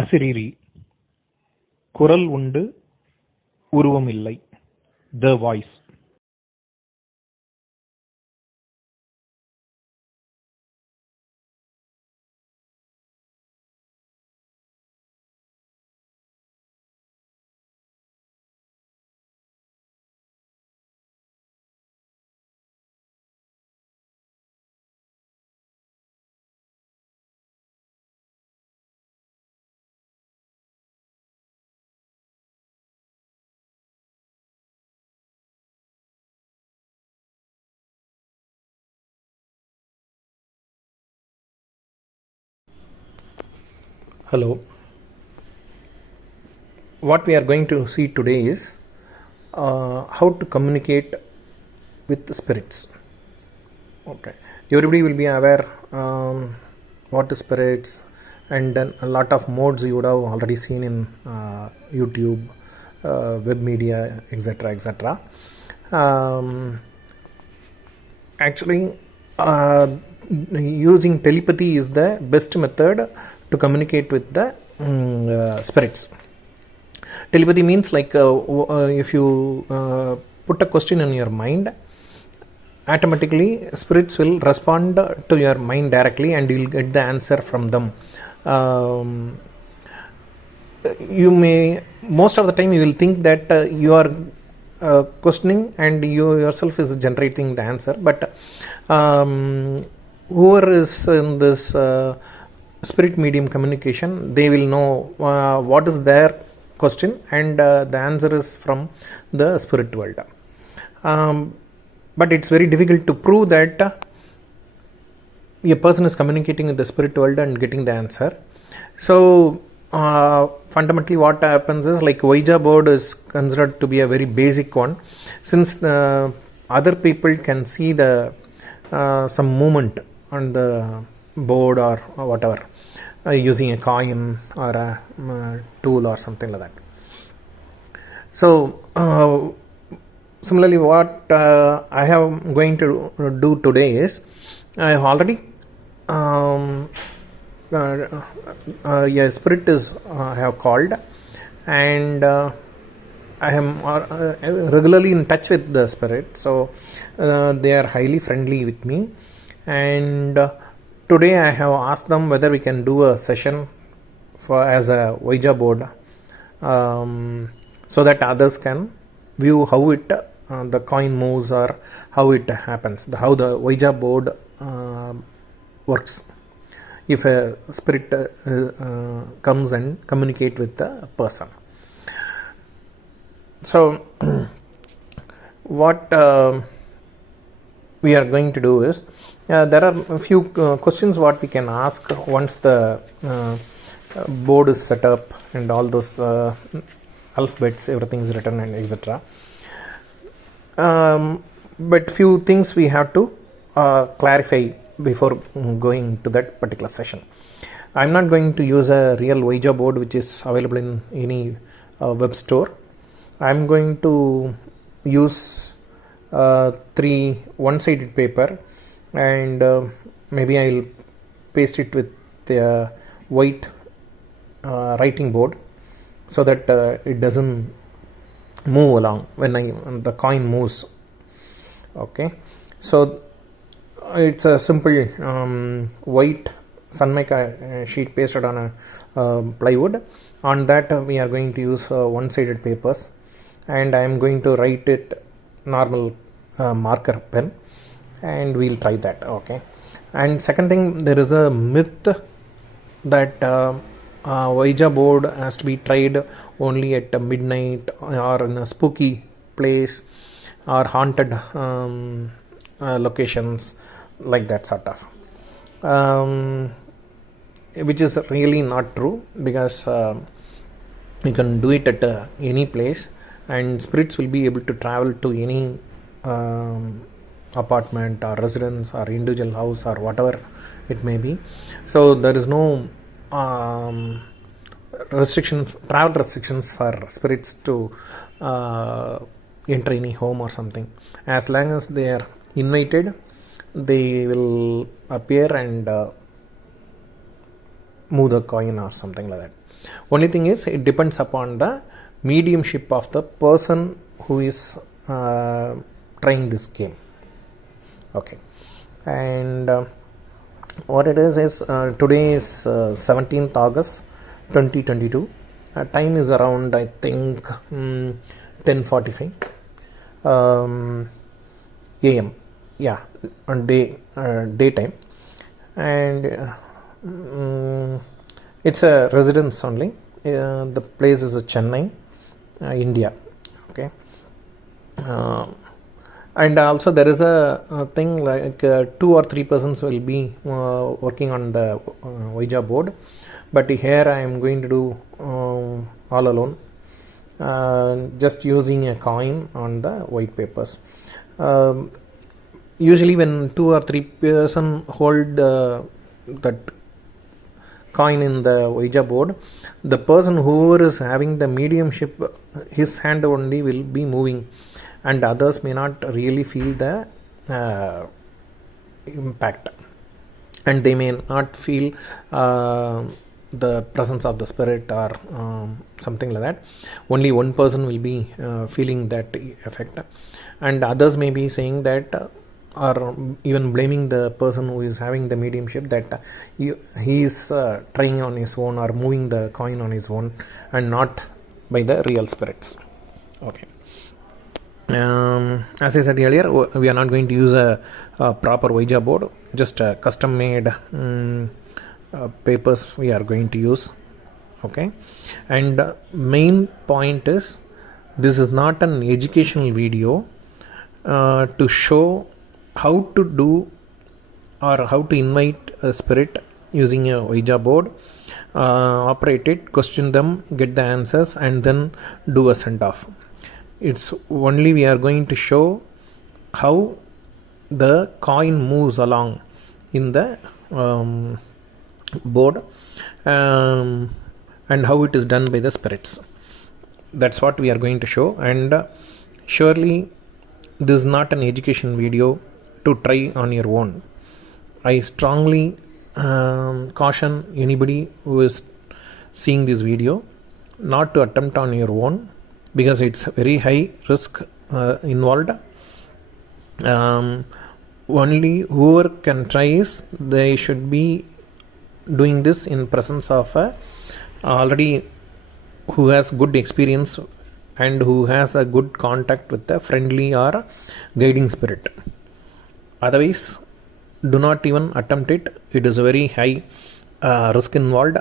asariri, குரல் உண்டு உருவம் இல்லை. The voice. Hello. What we are going to see today is how to communicate with the spirits. Okay. Everybody will be aware what is spirits, and then a lot of modes you would have already seen in YouTube, web media, etc. etc. Actually, using telepathy is the best method to communicate with the spirits. Telepathy means like if you put a question in your mind, automatically spirits will respond to your mind directly and you will get the answer from them. You may, most of the time you will think that you are questioning and you yourself is generating the answer, but whoever is in this spirit medium communication, they will know what is their question and the answer is from the spirit world. But it's very difficult to prove that a person is communicating with the spirit world and getting the answer. So fundamentally what happens is, like, Ouija board is considered to be a very basic one, since other people can see the some movement on the board or whatever, using a coin or a tool or something like that. So similarly, what I am going to do today is, I have already a spirit is I have called, and I am regularly in touch with the spirit, so they are highly friendly with me, and today I have asked them whether we can do a session for as a Ouija board, so that others can view how it the coin moves or how it happens, how the Ouija board works if a spirit comes and communicate with the person. So what we are going to do is, there are a few questions what we can ask once the board is set up and all those alphabets, everything is written and etc. But few things we have to clarify before going to that particular session. I'm not going to use a real Ouija board which is available in any web store. I'm going to use 3 one-sided paper, and maybe I'll paste it with a white writing board so that it doesn't move along when the coin moves. Okay, so it's a simple white sunmica sheet pasted on a plywood. On that we are going to use one-sided papers, and I am going to write it normal marker pen, and we'll try that. Okay. And second thing, there is a myth that Ouija board has to be tried only at midnight or in a spooky place or haunted locations, like that sort of, which is really not true, because you can do it at any place, and spirits will be able to travel to any apartment or residence or individual house or whatever it may be. So there is no travel restrictions for spirits to enter any home or something. As long as they are invited, they will appear and move the coin or something like that. Only thing is, it depends upon the mediumship of the person who is trying this game. Okay, and what it is today is 17th August 2022. Time is around, I think, 10:45 AM. Yeah, on daytime, and it's a residence only. The place is Chennai, India. Okay, and also there is a thing like 2 or 3 persons will be working on the Ouija board, but here I am going to do all alone, just using a coin on the white papers. Usually when 2 or 3 person hold that coin in the Ouija board, the person whoever is having the mediumship, his hand only will be moving, and others may not really feel the impact, and they may not feel the presence of the spirit or something like that. Only one person will be feeling that effect, and others may be saying that or even blaming the person who is having the mediumship, that he is trying on his own or moving the coin on his own and not by the real spirits. Okay. As I said earlier, we are not going to use a proper Ouija board, just a custom made papers we are going to use. Okay, and main point is, this is not an educational video to show how to do or how to invite a spirit using a Ouija board, operate it, question them, get the answers, and then do a send off. It's only we are going to show how the coin moves along in the board, and how it is done by the spirits. That's what we are going to show, and surely this is not an education video to try on your own. I strongly caution anybody who is seeing this video not to attempt on your own, because it's very high risk involved. Only whoever can try is, they should be doing this in presence of already who has good experience and who has a good contact with a friendly or guiding spirit. Otherwise, do not even attempt it. It is a very high risk involved.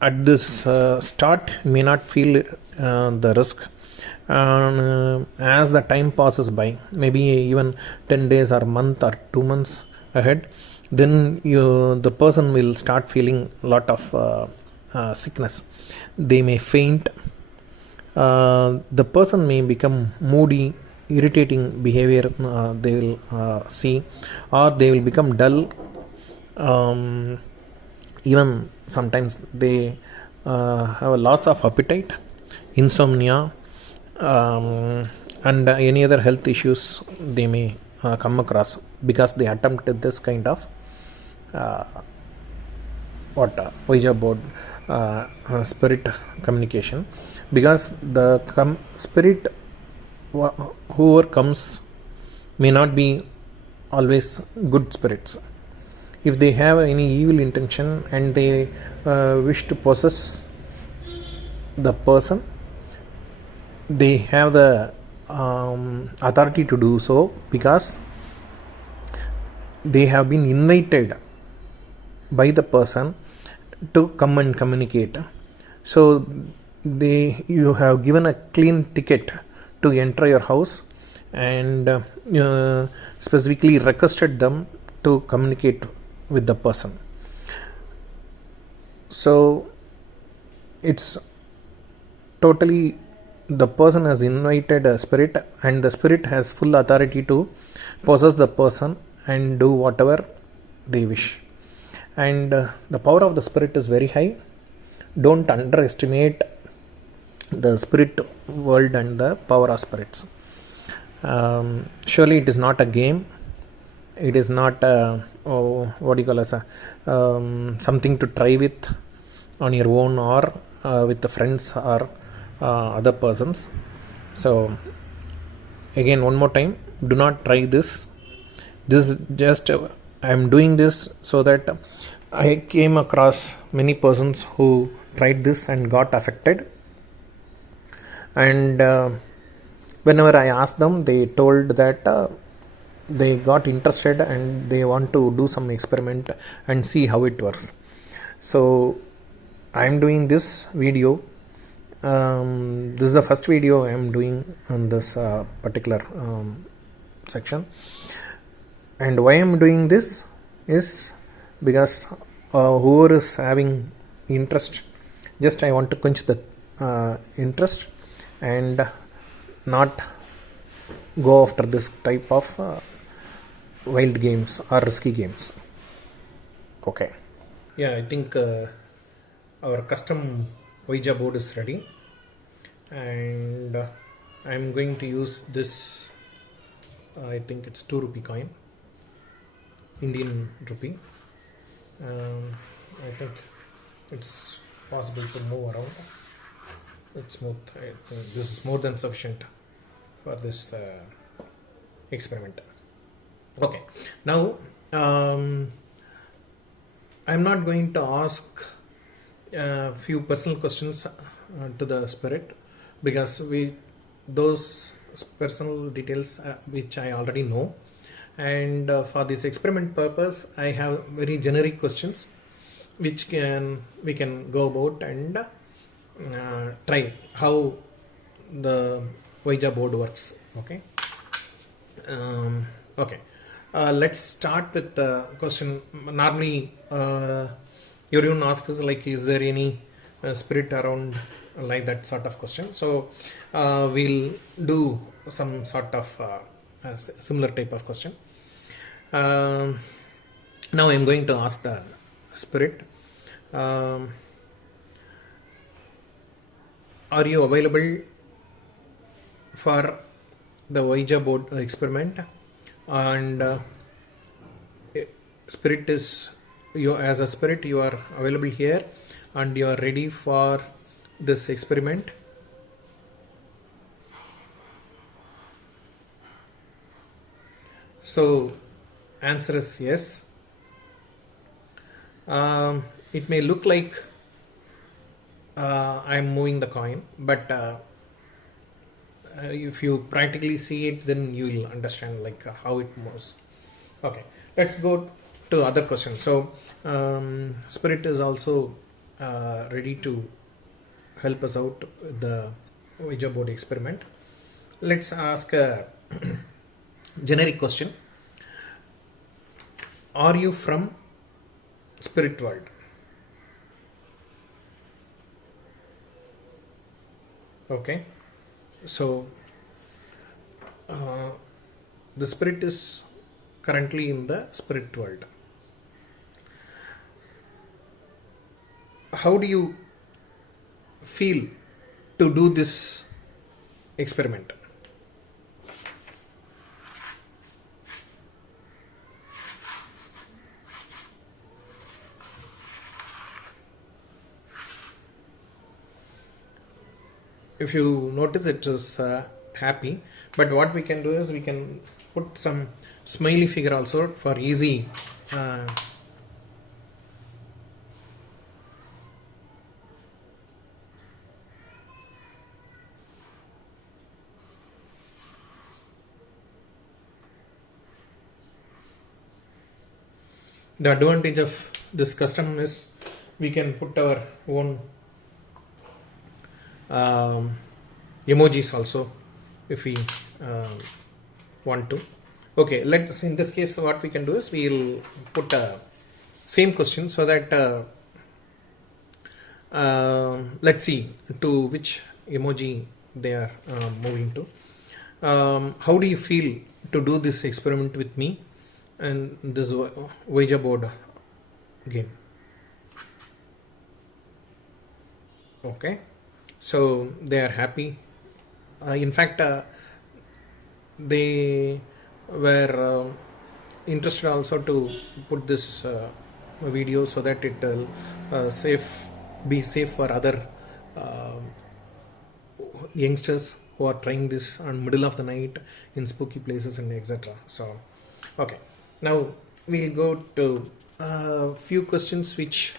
At this start, you may not feel the risk. As the time passes by, maybe even 10 days or a month or 2 months ahead, then the person will start feeling a lot of sickness. They may faint. The person may become moody, irritating behavior they will see, or they will become dull. Even sometimes they have a loss of appetite, insomnia, and any other health issues they may come across, because they attempted this kind of Ouija board spirit communication. Because the spirit whoever comes may not be always good spirits. If they have any evil intention and they wish to possess the person, they have the authority to do so, because they have been invited by the person to come and communicate. So you have given a clean ticket to enter your house, and specifically requested them to communicate with the person. So it's totally, the person has invited a spirit, and the spirit has full authority to possess the person and do whatever they wish. And the power of the spirit is very high. Don't underestimate the spirit world and the power of spirits. Surely it is not a game. It is not what do you call as something to try with. on your own or with the friends or other persons. So again, one more time, do not try this. This is just I am doing this so that I came across many persons who tried this and got affected, and whenever I asked them, they told that they got interested and they want to do some experiment and see how it works. So I am doing this video. This is the first video I am doing on this particular section, and why I am doing this is because whoever is having interest, just I want to quench the interest and not go after this type of wild games or risky games. Okay. Yeah, I think our custom Ouija board is ready, and I'm going to use this. I think it's 2 rupee coin, Indian rupee. I think it's possible to move around. It's smooth. I think this is more than sufficient for this experiment. Okay, now I'm not going to ask a few personal questions to the spirit, because those personal details which I already know, and for this experiment purpose I have very generic questions which we can go about and try how the Ouija board works. Okay. Okay. Let's start with the question. Normally, everyone asks us, like, is there any spirit around, like that sort of question. So we'll do some sort of similar type of question. Now I'm going to ask the spirit, are you available for the Ouija board experiment? And spirit is, you as a spirit, you are available here and you are ready for this experiment. So answer is yes. It may look like I am moving the coin, but if you practically see it, then you will understand like how it moves. Okay, let's go to other questions. So spirit is also ready to help us out with the Ouija board experiment. Let's ask a generic question. Are you from spirit world? Okay, so the spirit is currently in the spirit world. How do you feel to do this experiment? If you notice, it is happy, but what we can do is we can put some smiley figure also for easy the advantage of this custom is we can put our own emojis also if we want to. Okay, let's, in this case what we can do is we'll put a same question so that let's see to which emoji they are moving to. How do you feel to do this experiment with me and this Ouija board game? Okay, so they are happy. In fact, they were interested also to put this video so that it will save be safe for other uh, youngsters who are trying this on middle of the night in spooky places and etc. So okay, now we'll go to a few questions which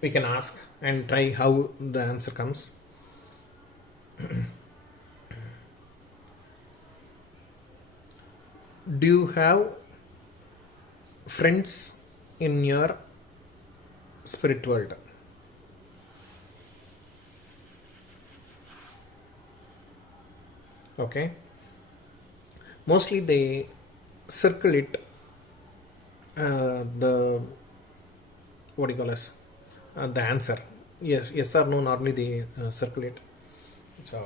we can ask and try how the answer comes. Do you have friends in your spirit world? Okay, mostly they circle it, the what do you call as the answer, yes or no, normally they circle it. So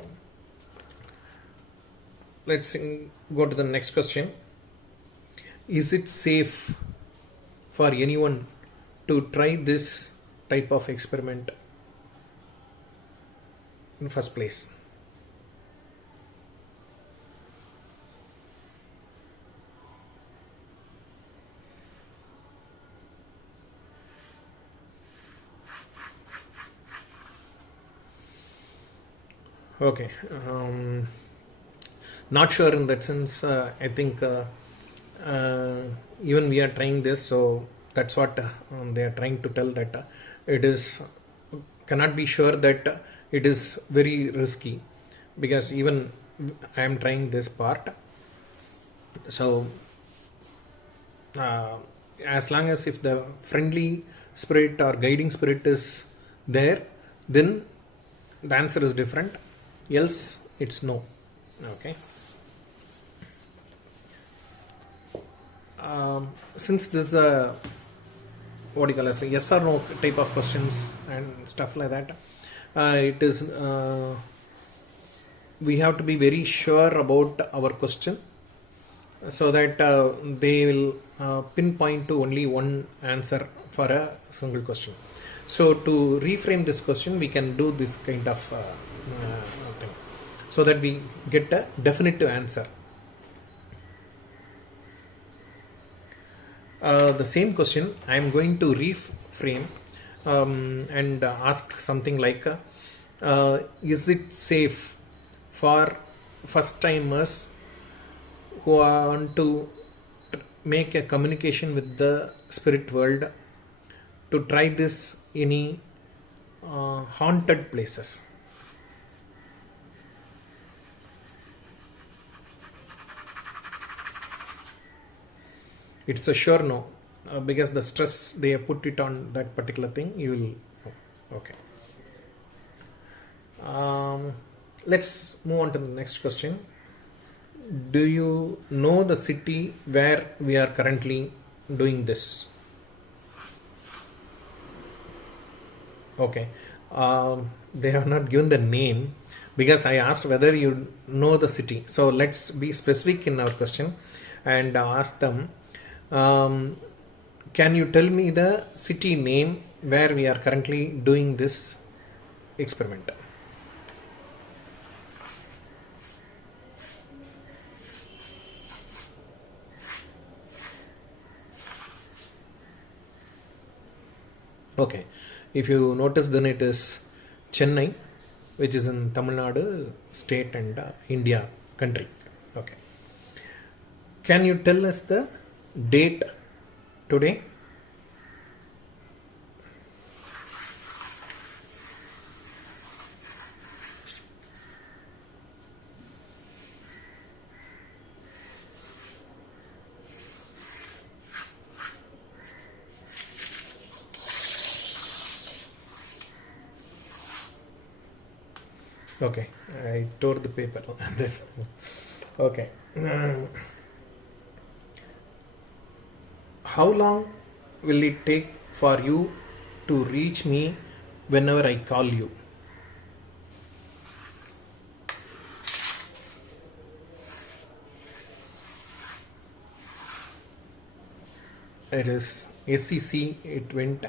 let's go to the next question. Is it safe for anyone to try this type of experiment in first place? Okay, not sure in that sense. I think even we are trying this, so that's what they are trying to tell, that it is cannot be sure that it is very risky, because even I am trying this part. So as long as if the friendly spirit or guiding spirit is there, then the answer is different, else it's no. Okay, since this is a what do you call as a yes or no type of questions and stuff like that, it is we have to be very sure about our question, so that they will pinpoint to only one answer for a single question. So to reframe this question, we can do this kind of thing, so that we get a definitive answer. The same question I am going to reframe and ask something like, is it safe for first timers who want to make a communication with the spirit world to try this any haunted places? It's a sure no, because the stress they have put it on that particular thing, you will. Okay, let's move on to the next question. Do you know the city where we are currently doing this? Okay, they have not given the name, because I asked whether you know the city. So let's be specific in our question and ask them, can you tell me the city name where we are currently doing this experiment? Okay, if you notice, then it is Chennai, which is in Tamil Nadu state and India country. Okay, can you tell us the date today? Okay, I tore the paper. Okay. How long will it take for you to reach me whenever I call you? It is SCC, it went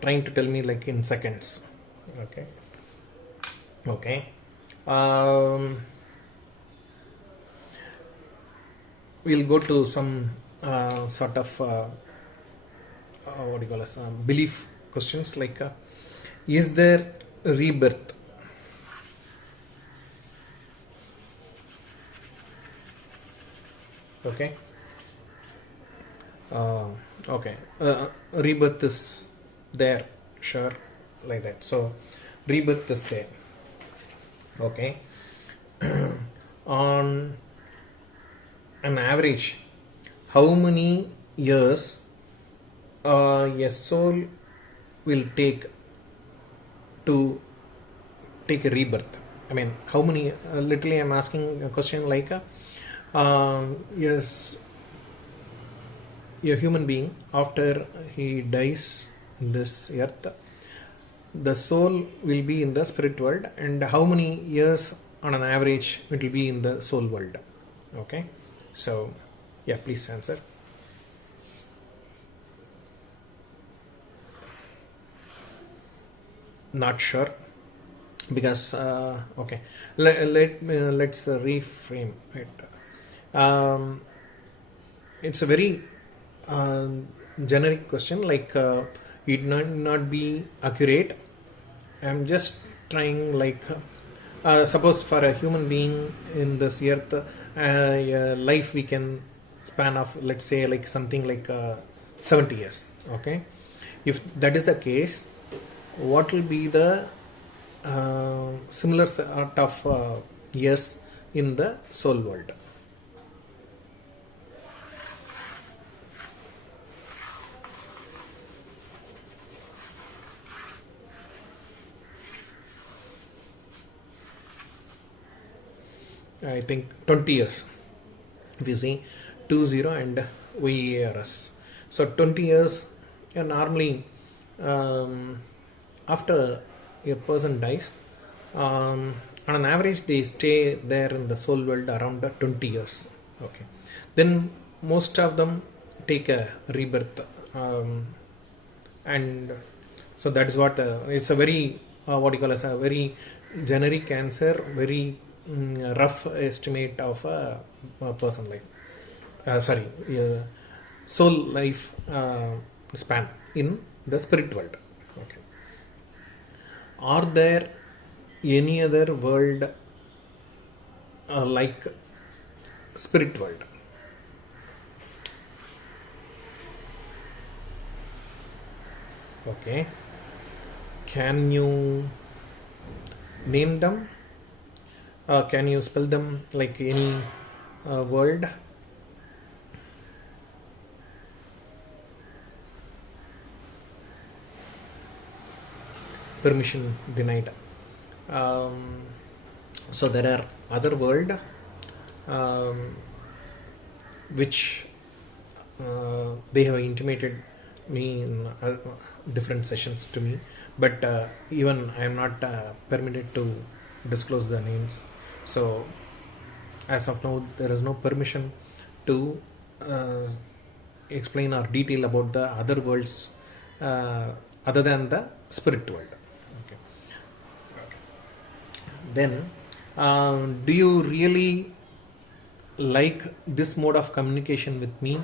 trying to tell me like in seconds. Okay. Okay. We'll go to some sort of what do you call us, belief questions like is there rebirth? Okay. Okay. Rebirth is there, sure, like that. So rebirth is there. Okay. On an average, how many years a soul will take to take a rebirth? I mean, how many? Literally, I'm asking a question like, yes, a human being, after he dies in this earth, the soul will be in the spirit world, and how many years on an average it will be in the soul world? Okay, so yeah, please answer. Not sure, because okay, let's reframe it. It's a very generic question, like it not be accurate. I'm just trying, like suppose for a human being in this earth, life we can span of, let's say, like something like 70 years. Okay, if that is the case, what will be the similar sort of years in the soul world? I think 20 years. If you see 20 and VARS, so 20 years. Normally, after a person dies, on an average they stay there in the soul world around 20 years. Okay, then most of them take a rebirth, and so that is what it's a very what you call as a very generic answer, very rough estimate of a person life, soul life span in the spirit world. Okay, are there any other world like spirit world? Okay, can you name them? Can you spell them, like any word? Permission denied. So there are other world which they have intimated me in different sessions to me, but even I am not permitted to disclose the names. So as of now, there is no permission to explain or detail about the other worlds other than the spirit world. Okay. Then do you really like this mode of communication with me?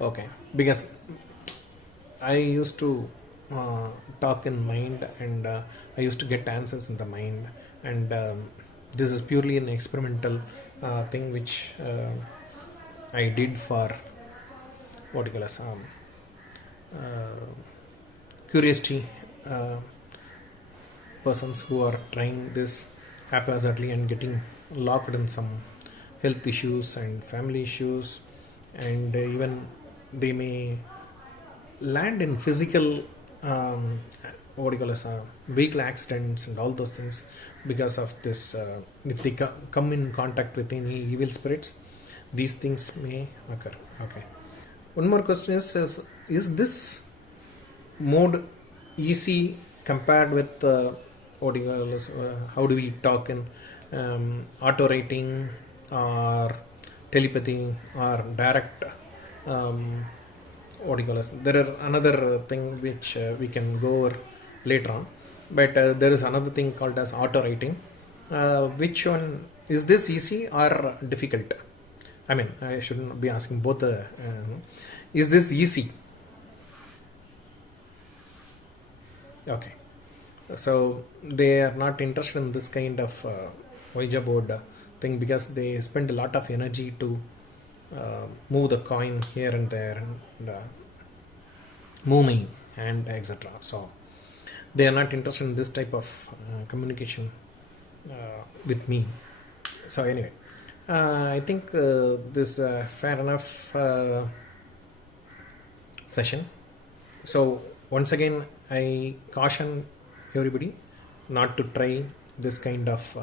Okay, because I used to talk in mind, and I used to get answers in the mind, and this is purely an experimental thing which I did for what you call as curiosity persons who are trying this haphazardly and getting locked in some health issues and family issues, and even they may land in physical what you call as vehicle accidents and all those things because of this. If they come in contact with any evil spirits, these things may occur. Okay. One more question is this mode easy compared with what do you call as, how do we talk in auto writing or telepathy or direct what do you call as, there are another thing which we can go over later on, but there is another thing called as auto writing. Which one is this, easy or difficult? I mean, I shouldn't be asking both the. Is this easy? Okay, so they are not interested in this kind of Ouija board thing because they spend a lot of energy to move the coin here and there and move me and etc. So they are not interested in this type of communication with me. So anyway, I think this fair enough session. So once again, I caution everybody not to try this kind of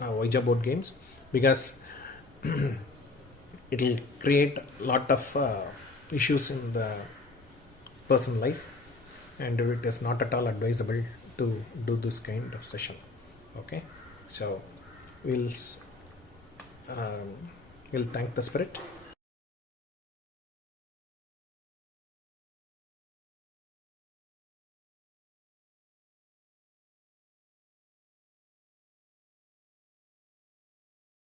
Ouija board games, because it will create a lot of issues in the personal life, and it is not at all advisable to do this kind of session. Okay, so we'll thank the spirit